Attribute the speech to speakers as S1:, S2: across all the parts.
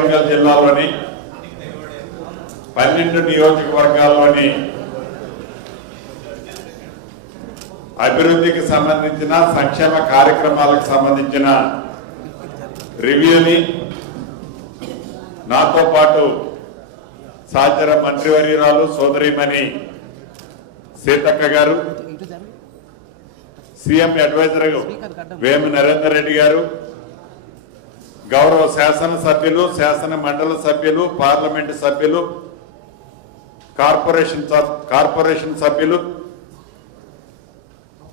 S1: వరంగల్ జిల్లాలోని పన్నెండు నియోజకవర్గాల్లోని అభివృద్ధికి సంబంధించిన సంక్షేమ కార్యక్రమాలకు సంబంధించిన రివ్యూని నాతో పాటు సహచర మంత్రివర్యురాలు సోదరిమణి సీతక్క గారు సీఎం అడ్వైజర్ వేమి నరేందర్ రెడ్డి గారు గౌరవ శాసన సభ్యులు శాసన మండలి సభ్యులు పార్లమెంటు సభ్యులు కార్పొరేషన్ సబ్- కార్పొరేషన్ సభ్యులు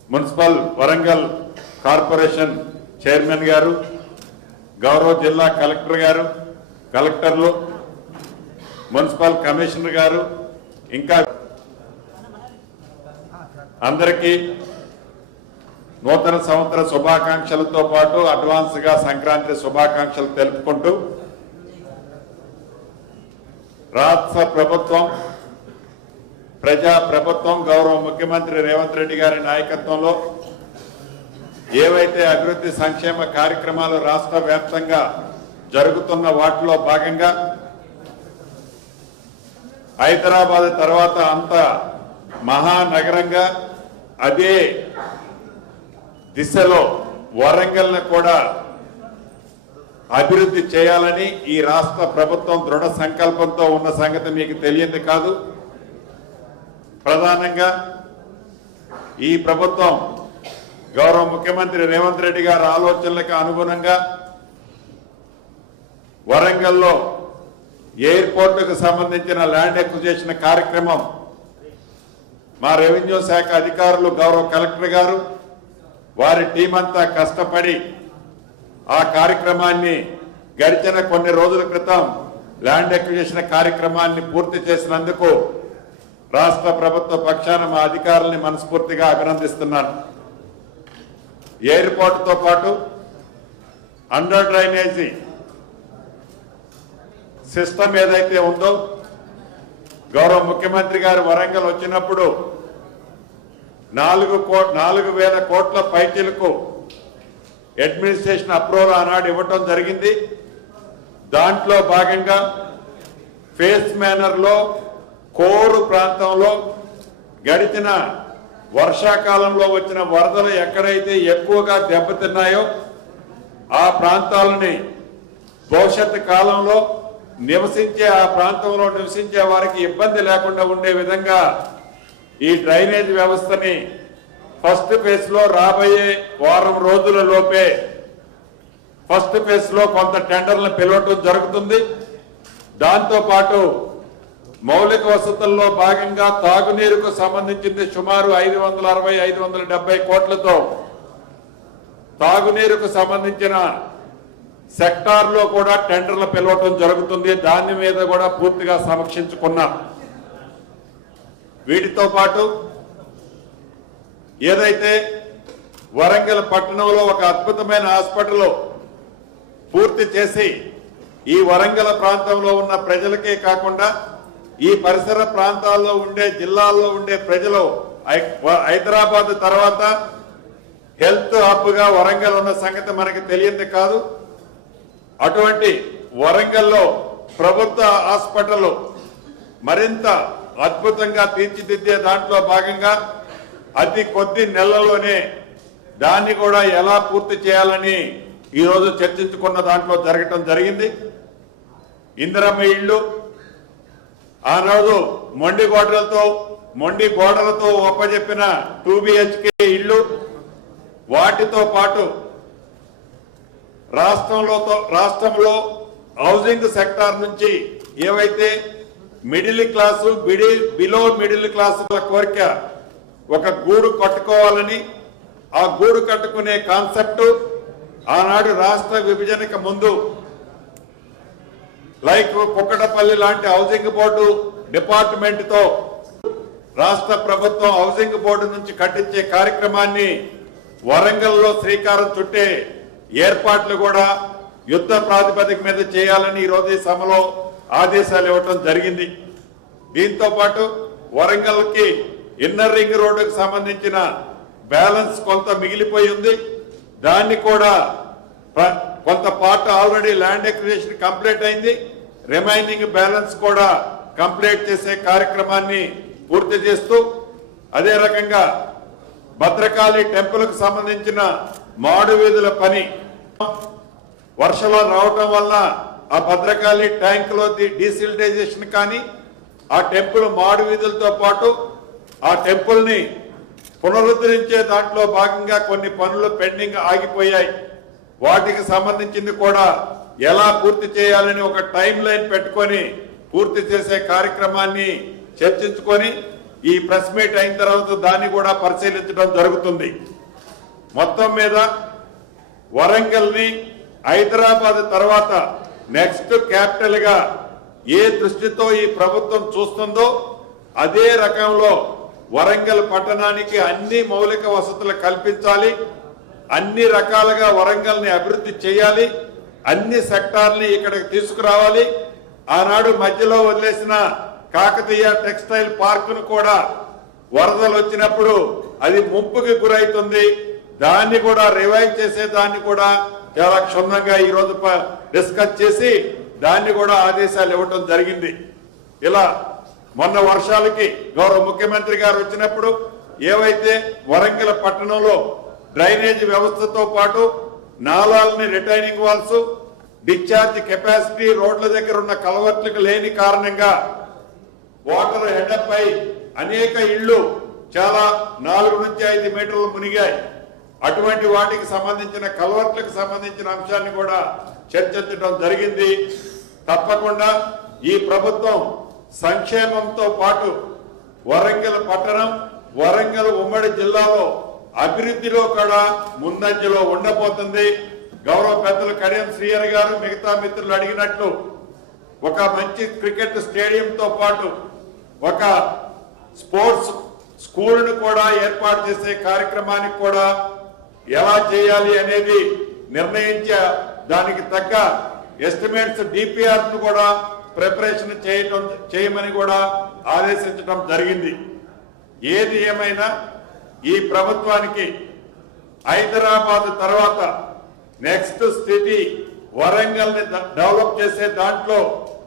S1: మున్సిపల్ వరంగల్ కార్పొరేషన్ చైర్మన్ గారు గౌరవ జిల్లా కలెక్టర్ గారు కలెక్టర్లు మున్సిపల్ కమిషనర్ గారు ఇంకా అందరికీ నూతన సంవత్సర శుభాకాంక్షలతో పాటు అడ్వాన్స్గా సంక్రాంతి శుభాకాంక్షలు తెలుపుకుంటూ రాష్ట్ర ప్రభుత్వం ప్రజా ప్రభుత్వం గౌరవ ముఖ్యమంత్రి రేవంత్ రెడ్డి గారి నాయకత్వంలో ఏవైతే అభివృద్ధి సంక్షేమ కార్యక్రమాలు రాష్ట్ర వ్యాప్తంగా జరుగుతున్న వాటిలో భాగంగా హైదరాబాద్ తర్వాత అంత మహానగరంగా అదే దిశలో వరంగల్ని కూడా అభివృద్ధి చేయాలని ఈ రాష్ట్ర ప్రభుత్వం దృఢ సంకల్పంతో ఉన్న సంగతి మీకు తెలియంది కాదు. ప్రధానంగా ఈ ప్రభుత్వం గౌరవ ముఖ్యమంత్రి రేవంత్ రెడ్డి గారి ఆలోచనలకు అనుగుణంగా వరంగల్లో ఎయిర్పోర్టుకు సంబంధించిన ల్యాండ్ ఎక్విజేషన్ కార్యక్రమం మా రెవెన్యూ శాఖ అధికారులు గౌరవ కలెక్టర్ గారు వారి టీం అంతా కష్టపడి ఆ కార్యక్రమాన్ని గడిచిన కొన్ని రోజుల క్రితం ల్యాండ్ ఎక్విజిషన్ కార్యక్రమాన్ని పూర్తి చేసినందుకు రాష్ట్ర ప్రభుత్వ పక్షాన మా అధికారుల్ని మనస్ఫూర్తిగా అభినందిస్తున్నాను. ఎయిర్పోర్టుతో పాటు అండర్ డ్రైనేజీ సిస్టమ్ ఏదైతే ఉందో గౌరవ ముఖ్యమంత్రి గారు వరంగల్ వచ్చినప్పుడు నాలుగు కో నాలుగు వేల కోట్ల పైచీలకు అడ్మినిస్ట్రేషన్ అప్రూవల్ ఆనాడు ఇవ్వటం జరిగింది. దాంట్లో భాగంగా ఫేస్ మేనర్లో కోరు ప్రాంతంలో గడిచిన వర్షాకాలంలో వచ్చిన వరదలు ఎక్కడైతే ఎక్కువగా దెబ్బతిన్నాయో ఆ ప్రాంతాలని భవిష్యత్తు కాలంలో నివసించే ఆ ప్రాంతంలో నివసించే వారికి ఇబ్బంది లేకుండా ఉండే విధంగా ఈ డ్రైనేజ్ వ్యవస్థని ఫస్ట్ ఫేజ్లో రాబోయే వారం రోజుల లోపే ఫస్ట్ ఫేజ్లో కొంత టెండర్లను పిలవటం జరుగుతుంది. దాంతో పాటు మౌలిక వసతుల్లో భాగంగా తాగునీరుకు సంబంధించింది సుమారు ఐదు వందల అరవై ఐదు వందల డెబ్బై కోట్లతో తాగునీరుకు సంబంధించిన సెక్టార్లో కూడా టెండర్లు పిలవటం జరుగుతుంది. దాని మీద కూడా పూర్తిగా సమీక్షించుకున్నాం. వీటితో పాటు ఏదైతే వరంగల్ పట్టణంలో ఒక అద్భుతమైన హాస్పిటల్ పూర్తి చేసి ఈ వరంగల్ ప్రాంతంలో ఉన్న ప్రజలకే కాకుండా ఈ పరిసర ప్రాంతాల్లో ఉండే జిల్లాల్లో ఉండే ప్రజలు హై- హైదరాబాద్ తర్వాత హెల్త్ హబ్గా వరంగల్ ఉన్న సంగతి మనకి తెలియంది కాదు. అటువంటి వరంగల్లో ప్రభుత్వ హాస్పిటల్ మరింత అద్భుతంగా తీర్చిదిద్దే దాంట్లో భాగంగా అతి కొద్ది నెలలోనే దాన్ని కూడా ఎలా పూర్తి చేయాలని ఈరోజు చర్చించుకున్న దాంట్లో జరగటం జరిగింది. ఇందిరమ్మ ఇళ్ళు ఆనాడు మొండి గోడలతో మొండి గోడలతో ఒప్పజెప్పిన టూ బిహెచ్కే ఇళ్ళు వాటితో పాటు రాష్ట్రంలో రాష్ట్రంలో హౌసింగ్ సెక్టార్ నుంచి ఏవైతే మిడిల్ క్లాసు బిడి బిలో మిడిల్ క్లాసుల కోరిక ఒక గూడు కట్టుకోవాలని ఆ గూడు కట్టుకునే కాన్సెప్ట్ ఆనాడు రాష్ట్ర విభజనకు ముందు లైక్ కుక్కటపల్లి లాంటి హౌసింగ్ బోర్డు డిపార్ట్మెంట్తో రాష్ట్ర ప్రభుత్వం హౌసింగ్ బోర్డు నుంచి కట్టించే కార్యక్రమాన్ని వరంగల్లో శ్రీకారం చుట్టే ఏర్పాట్లు కూడా యుద్ధ ప్రాతిపదిక మీద చేయాలని ఈ ఈ సభలో ఆదేశాలు ఇవ్వటం జరిగింది. దీంతో పాటు వరంగల్కి ఇన్నర్ రింగ్ రోడ్డుకు సంబంధించిన బ్యాలెన్స్ కొంత మిగిలిపోయి ఉంది. దాన్ని కూడా కొంత part already land acquisition complete అయింది. రిమైనింగ్ బ్యాలెన్స్ కూడా కంప్లీట్ చేసే కార్యక్రమాన్ని పూర్తి చేస్తూ అదే రకంగా భద్రకాళి టెంపుల్కు సంబంధించిన మాడు వీధుల పని వర్షాలు రావటం వల్ల ఆ భద్రకాళి ట్యాంక్లో డీసిల్టైజేషన్ కానీ ఆ టెంపుల్ మాడు వీధులతో పాటు ఆ టెంపుల్ని పునరుద్ధరించే దాంట్లో భాగంగా కొన్ని పనులు పెండింగ్ ఆగిపోయాయి. వాటికి సంబంధించింది కూడా ఎలా పూర్తి చేయాలని ఒక టైం లైన్ పెట్టుకొని పూర్తి చేసే కార్యక్రమాన్ని చర్చించుకొని ఈ ప్రెస్ మీట్ అయిన తర్వాత దాన్ని కూడా పరిశీలించడం జరుగుతుంది. మొత్తం మీద వరంగల్ని హైదరాబాద్ తర్వాత నెక్స్ట్ క్యాపిటల్గా ఏ దృష్టితో ఈ ప్రభుత్వం చూస్తుందో అదే రకంలో వరంగల్ పట్టణానికి అన్ని మౌలిక వసతులు కల్పించాలి. అన్ని రకాలుగా వరంగల్ని అభివృద్ధి చేయాలి. అన్ని సెక్టార్ని ఇక్కడికి తీసుకురావాలి. ఆనాడు మధ్యలో వదిలేసిన కాకతీయ టెక్స్టైల్ పార్కును కూడా వరదలు వచ్చినప్పుడు అది ముంపుకి గురవుతుంది దాన్ని కూడా రివైవ్ చేసే దాన్ని కూడా చాలా క్షుణ్ణంగా ఈరోజు డిస్కస్ చేసి దాన్ని కూడా ఆదేశాలు ఇవ్వటం జరిగింది. ఇలా మొన్న వర్షాలకి గౌరవ ముఖ్యమంత్రి గారు వచ్చినప్పుడు ఏవైతే వరంగల్ పట్టణంలో డ్రైనేజ్ వ్యవస్థతో పాటు నాలాలని రిటైనింగ్ వాల్స్ డిశ్చార్జ్ కెపాసిటీ రోడ్ల దగ్గర ఉన్న కలవర్ట్లకు లేని కారణంగా వాటర్ హెడప్ అయి అనేక ఇళ్ళు చాలా నాలుగు నుంచి ఐదు మీటర్లు మునిగాయి. అటువంటి వాటికి సంబంధించిన కలవర్ట్లకు సంబంధించిన అంశాన్ని కూడా చర్చించడం జరిగింది. తప్పకుండా ఈ ప్రభుత్వం సంక్షేమంతో పాటు వరంగల్ పట్టణం వరంగల్ ఉమ్మడి జిల్లాలో అభివృద్ధిలో కూడా ముందంజలో ఉండబోతుంది. గౌరవ పెద్దలు కడియం శ్రీయర్ గారు మిగతా మిత్రులు అడిగినట్లు ఒక మంచి క్రికెట్ స్టేడియంతో పాటు ఒక స్పోర్ట్స్ స్కూల్ను కూడా ఏర్పాటు చేసే కార్యక్రమానికి కూడా ఎలా చేయాలి అనేది నిర్ణయించే దానికి తగ్గ ఎస్టిమేట్స్ డిపిఆర్ కూడా ప్రిపరేషన్ చేయటం చేయమని కూడా ఆదేశించడం జరిగింది. ఏది ఏమైనా ఈ ప్రభుత్వానికి హైదరాబాద్ తర్వాత నెక్స్ట్ స్థితి వరంగల్ని డెవలప్ చేసే దాంట్లో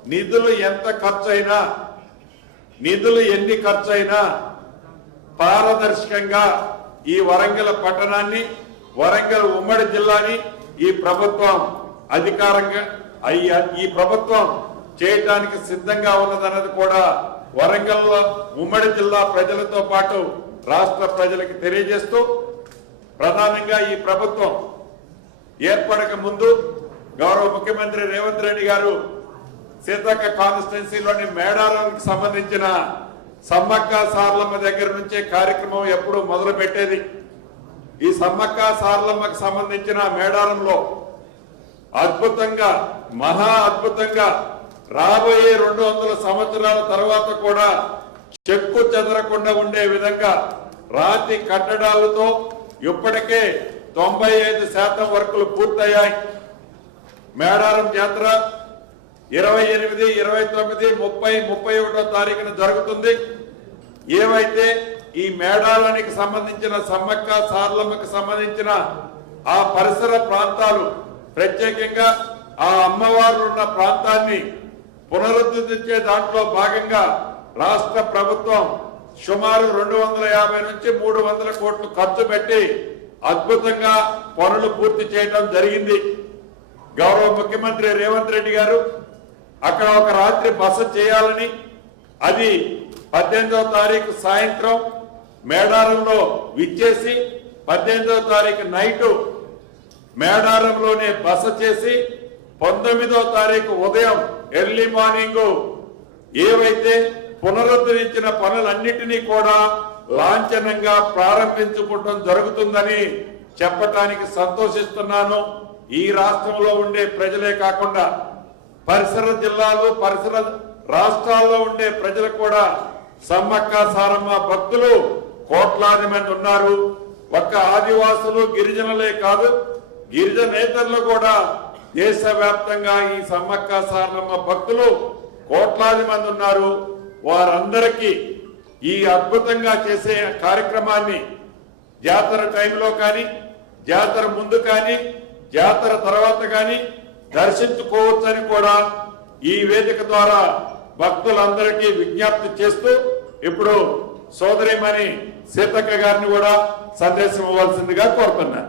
S1: నిధులు ఎంత ఖర్చైనా నిధులు ఎన్ని ఖర్చైనా పారదర్శకంగా ఈ వరంగల్ పట్టణాన్ని వరంగల్ ఉమ్మడి జిల్లాని ఈ ప్రభుత్వం అధికారంగా అయ్యి ఈ ప్రభుత్వం చేయటానికి సిద్ధంగా ఉన్నదన్నది కూడా వరంగల్ ఉమ్మడి జిల్లా ప్రజలతో పాటు రాష్ట్ర ప్రజలకు తెలియజేస్తూ ప్రధానంగా ఈ ప్రభుత్వం ఏర్పడక ముందు గౌరవ ముఖ్యమంత్రి రేవంత్ రెడ్డి గారు సీతక్క కాన్స్టిట్యున్సీలోని మేడారానికి సంబంధించిన సమ్మక్క సార్లమ్మ దగ్గర నుంచే కార్యక్రమం ఎప్పుడూ మొదలు పెట్టేది ఈ సమ్మక్క సార్లమ్మకు సంబంధించిన మేడారంలో అద్భుతంగా మహా అద్భుతంగా రాబోయే రెండు వందల సంవత్సరాల తర్వాత కూడా చెక్కు చెదరకుండా ఉండే విధంగా రాతి కట్టడాలతో ఇప్పటికే తొంభై ఐదు శాతం వర్కులు పూర్తయ్యాయి. మేడారం జాతర ఇరవై ఎనిమిది ఇరవై తొమ్మిది ముప్పై ముప్పై ఒకటో తారీఖున జరుగుతుంది. ఏవైతే ఈ మేడారానికి సంబంధించిన సమ్మక్క సార్లమ్మకు సంబంధించిన ఆ పరిసర ప్రాంతాలు ప్రత్యేకంగా ఆ అమ్మవార్లు ఉన్న ప్రాంతాన్ని పునరుద్ధరించే దాంట్లో భాగంగా రాష్ట్ర ప్రభుత్వం సుమారు రెండు వందల యాభై నుంచి మూడు వందల కోట్లు ఖర్చు పెట్టి అద్భుతంగా పనులు పూర్తి చేయడం జరిగింది. గౌరవ ముఖ్యమంత్రి రేవంత్ రెడ్డి గారు అక్కడ ఒక రాత్రి బస చేయాలని అది పద్దెనిమిదవ తారీఖు సాయంత్రం మేడారంలో విచ్చేసి పద్దెనిమిదవ తారీఖు నైటు మేడారంలోనే బస చేసి పంతొమ్మిదో తారీఖు ఉదయం ఎర్లీ మార్నింగ్ ఏవైతే పునరుద్ధరించిన పనులన్నిటినీ కూడా లాంఛనంగా ప్రారంభించుకోవడం జరుగుతుందని చెప్పటానికి సంతోషిస్తున్నాను. ఈ రాష్ట్రంలో ఉండే ప్రజలే కాకుండా పరిసర జిల్లాలు పరిసర రాష్ట్రాల్లో ఉండే ప్రజలు కూడా సమ్మక్క సారమ్మ భక్తులు కోట్లాది మంది ఉన్నారు. ఒక్క ఆదివాసులు గిరిజనులే కాదు గిరిజనేతరులు కూడా దేశవ్యాప్తంగా ఈ సమ్మక్క సారమ్మ భక్తులు కోట్లాది మంది ఉన్నారు. వారందరికీ ఈ అద్భుతంగా చేసే కార్యక్రమాన్ని జాతర టైంలో కానీ జాతర ముందు కానీ జాతర తర్వాత కానీ దర్శించుకోవచ్చని కూడా ఈ వేదిక ద్వారా భక్తులందరికీ విజ్ఞప్తి చేస్తూ ఇప్పుడు సోదరిమణి సీతక్క గారిని కూడా సందేశం ఇవ్వాల్సిందిగా కోరుతున్నాను.